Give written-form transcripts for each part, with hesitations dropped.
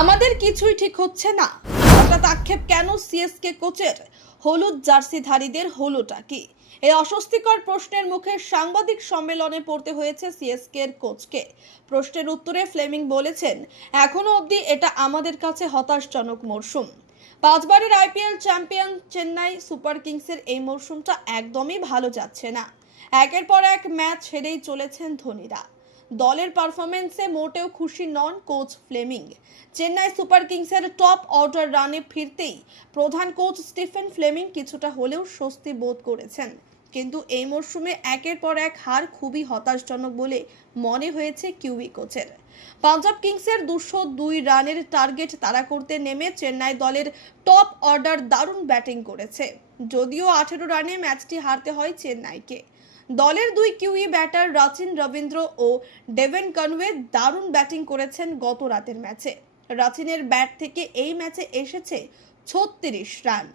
আমাদের কিছুই ঠিক হচ্ছে না। হঠাৎ আক্ষেপ কেন সিএসকে কোচের? হলুদ জার্সিধারীদের হলোটা কি? এই অস্বস্তিকর প্রশ্নের মুখে সাংবাদিক সম্মেলনে পড়তে হয়েছে সিএসকে এর কোচকে। প্রশ্নের উত্তরে ফ্লেমিং বলেছেন, এখনো অবধি এটা আমাদের কাছে হতাশজনক মরশুম। 5বারের আইপিএল চ্যাম্পিয়ন চেন্নাই সুপার কিংসের এই মরশুমটা একদমই ভালো যাচ্ছে না। একের পর এক ম্যাচ হেরেই চলেছেন ধোনিরা। দলের পারফরমেন্সে মোটেও খুশি নন কোচ ফ্লেমিং। চেন্নাই সুপার কিংসের টপ অর্ডার রানে ফিরতেই প্রধান কোচ স্টিফেন ফ্লেমিং কিছুটা হলেও স্বস্তি বোধ করেছেন, কিন্তু এই মরশুমে একের পর এক হার খুবই হতাশজনক বলে মনে হয়েছে কিউবি কোচের। পাঞ্জাব কিংসের 202 রানের টার্গেট তাড়া করতে নেমে চেন্নাই দলের টপ অর্ডার দারুণ ব্যাটিং করেছে, যদিও 18 রানে ম্যাচটি হারতে হয় চেন্নাইকে। দলের দুই কিউই ব্যাটার রাচিন রবীন্দ্র ও ডেভেন কনওয়ে দারুণ ব্যাটিং করেছেন গত রাতের ম্যাচে। রাচিনের ব্যাট থেকে এই ম্যাচে এসেছে 36 রান।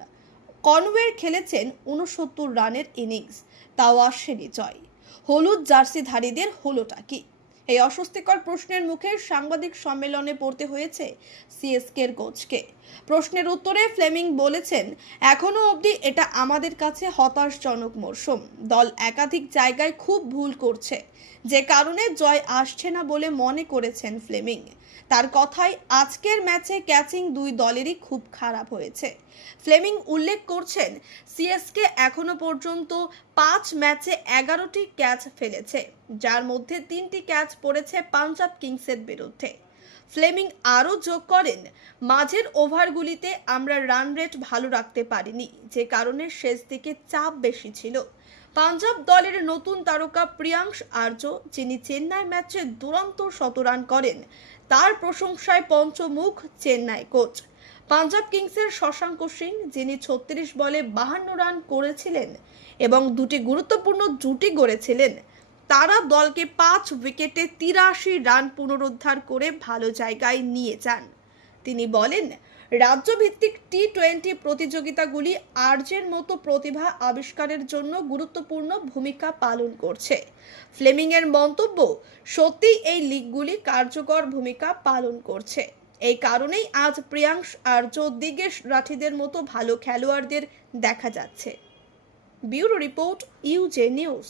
কনওয়ে খেলেছেন 69 রানের ইনিংস, তাও আসেনি জয়। হলুদ জার্সিধারীদের হলোটা কি? এই অস্বস্তিকর প্রশ্নের মুখে সাংবাদিক সম্মেলনে পড়তে হয়েছে সিএসকের কোচকে। প্রশ্নের উত্তরে ফ্লেমিং বলেছেন, এখনো অবধি এটা আমাদের কাছে হতাশজনক মরশুম। দল একাধিক জায়গায় খুব ভুল করছে, যে কারণে জয় আসছে না বলে মনে করেছেন ফ্লেমিং। তার কথায় আজকের ম্যাচে ক্যাচিং দুই দলেরই খুব খারাপ হয়েছে। ফ্লেমিং উল্লেখ করছেন, সিএসকে এখনো পর্যন্ত 5 ম্যাচে 11টি ক্যাচ ফেলেছে, যার মধ্যে 3টি ক্যাচ পড়েছে পাঞ্জাব কিংসের বিরুদ্ধে। ফ্লেমিং আরও যোগ করেন, মাঝের ওভারগুলিতে আমরা রান রেট ভালো রাখতে পারিনি, যে কারণে শেষ দিকে চাপ বেশি ছিল। পাঞ্জাব দলের নতুন তারকা প্রিয়াংশ আর্য, যিনি চেন্নাই ম্যাচে দুরন্ত শতরান করেন, তার প্রশংসায় পঞ্চমুখ চেন্নাই কোচ। পাঞ্জাব কিংসের শশাঙ্ক সিং, যিনি 36 বলে 52 রান করেছিলেন এবং দুটি গুরুত্বপূর্ণ জুটি গড়েছিলেন, তারা দলকে 5 উইকেটে 83 রান পুনরুদ্ধার করে ভালো জায়গায় নিয়ে যান। তিনি বলেন, রাজ্যভিত্তিক টি-20 প্রতিযোগিতাগুলি আর্যের মতো প্রতিভা আবিষ্কারের জন্য গুরুত্বপূর্ণ ভূমিকা পালন করছে। ফ্লেমিংয়ের মন্তব্য, সত্যিই এই লিগগুলি কার্যকর ভূমিকা পালন করছে। এই কারণেই আজ প্রিয়াংশ আর্য, দিগেশ রাঠিদের মতো ভালো খেলোয়াড়দের দেখা যাচ্ছে। ব্যুরো রিপোর্ট, ইউজে নিউজ।